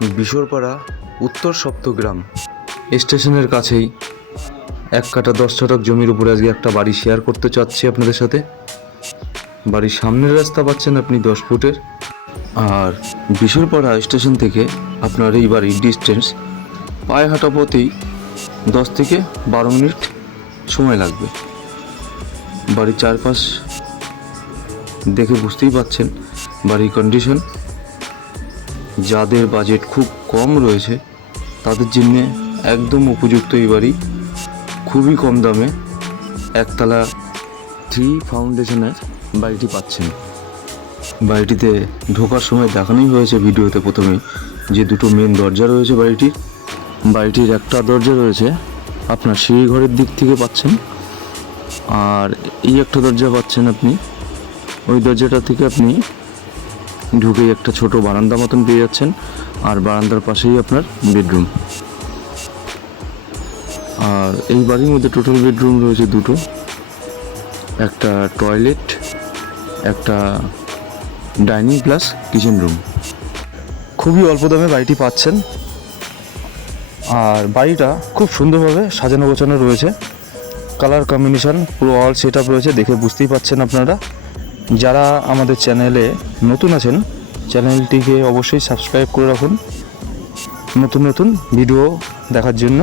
বিশরপাড়া, উত্তর সপ্তগ্রাম। স্টেশনের কাছেই এক কাটা দশ শতক জমির উপরে আজকে একটা বাড়ি শেয়ার করতে চাচ্ছি আপনাদের সাথে। বাড়ির সামনের রাস্তা পাচ্ছেন আপনি দশ ফুটের। আর বিশরপাড়া স্টেশন থেকে আপনার এই বাড়ির ডিস্টেন্স পায়ে হাঁটা পথেই দশ থেকে বারো মিনিট সময় লাগবে। বাড়ির চারপাশ দেখে বুঝতেই পাচ্ছেন বাড়ির কন্ডিশন যাদের বাজেট খুব কম রয়েছে, তাদের জন্য একদম উপযুক্ত এই বাড়ি। খুবই কম দামে একতলা থ্রি ফাউন্ডেশনের বাড়িটি পাচ্ছেন। বাড়িটিতে ঢোকার সময় দেখানোই হয়েছে ভিডিওতে প্রথমেই যে দুটো মেন দরজা রয়েছে বাড়িটির। বাড়িটির একটা দরজা রয়েছে আপনার সিঁড়ি ঘরের দিক থেকে পাচ্ছেন। আর এই একটা দরজা পাচ্ছেন আপনি। ওই দরজাটা থেকে আপনি ঢুকেই একটা ছোট বারান্দা মতন পেয়ে যাচ্ছেন। আর বারান্দার পাশেই আপনার বেডরুম। আর এই বাড়ির মধ্যে টোটাল বেডরুম রয়েছে দুটো। একটা টয়লেট, একটা ডাইনিং প্লাস কিচেন রুম। খুবই অল্প দামে বাড়িটি পাচ্ছেন। আর বাড়িটা খুব সুন্দরভাবে সাজানো গোছানো রয়েছে। কালার কম্বিনেশন, পুরো অল সেট রয়েছে, দেখে বুঝতেই পাচ্ছেন আপনারা। যারা আমাদের চ্যানেলে নতুন আছেন, চ্যানেলটিকে অবশ্যই সাবস্ক্রাইব করে রাখুন। নতুন নতুন ভিডিও দেখার জন্য।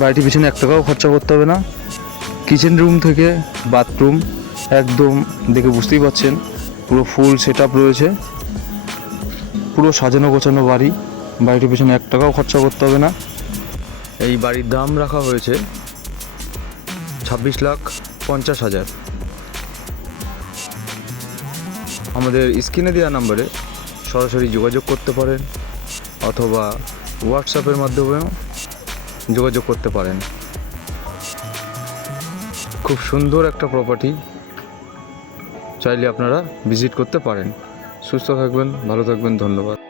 বাড়িটির পিছনে এক টাকাও খরচা করতে হবে না। কিচেন রুম থেকে বাথরুম একদম দেখে বুঝতেই পারছেন, পুরো ফুল সেট রয়েছে। পুরো সাজানো গোছানো বাড়ি। বাড়িটির পিছনে এক টাকাও খরচা করতে হবে না। এই বাড়ির দাম রাখা হয়েছে ছাব্বিশ লাখ পঞ্চাশ হাজার। আমাদের স্ক্রিনে দেওয়া নাম্বারে সরাসরি যোগাযোগ করতে পারেন অথবা হোয়াটসঅ্যাপের মাধ্যমেও যোগাযোগ করতে পারেন। খুব সুন্দর একটা প্রপার্টি চাইলে আপনারা ভিজিট করতে পারেন। সুস্থ থাকবেন, ভালো থাকবেন, ধন্যবাদ।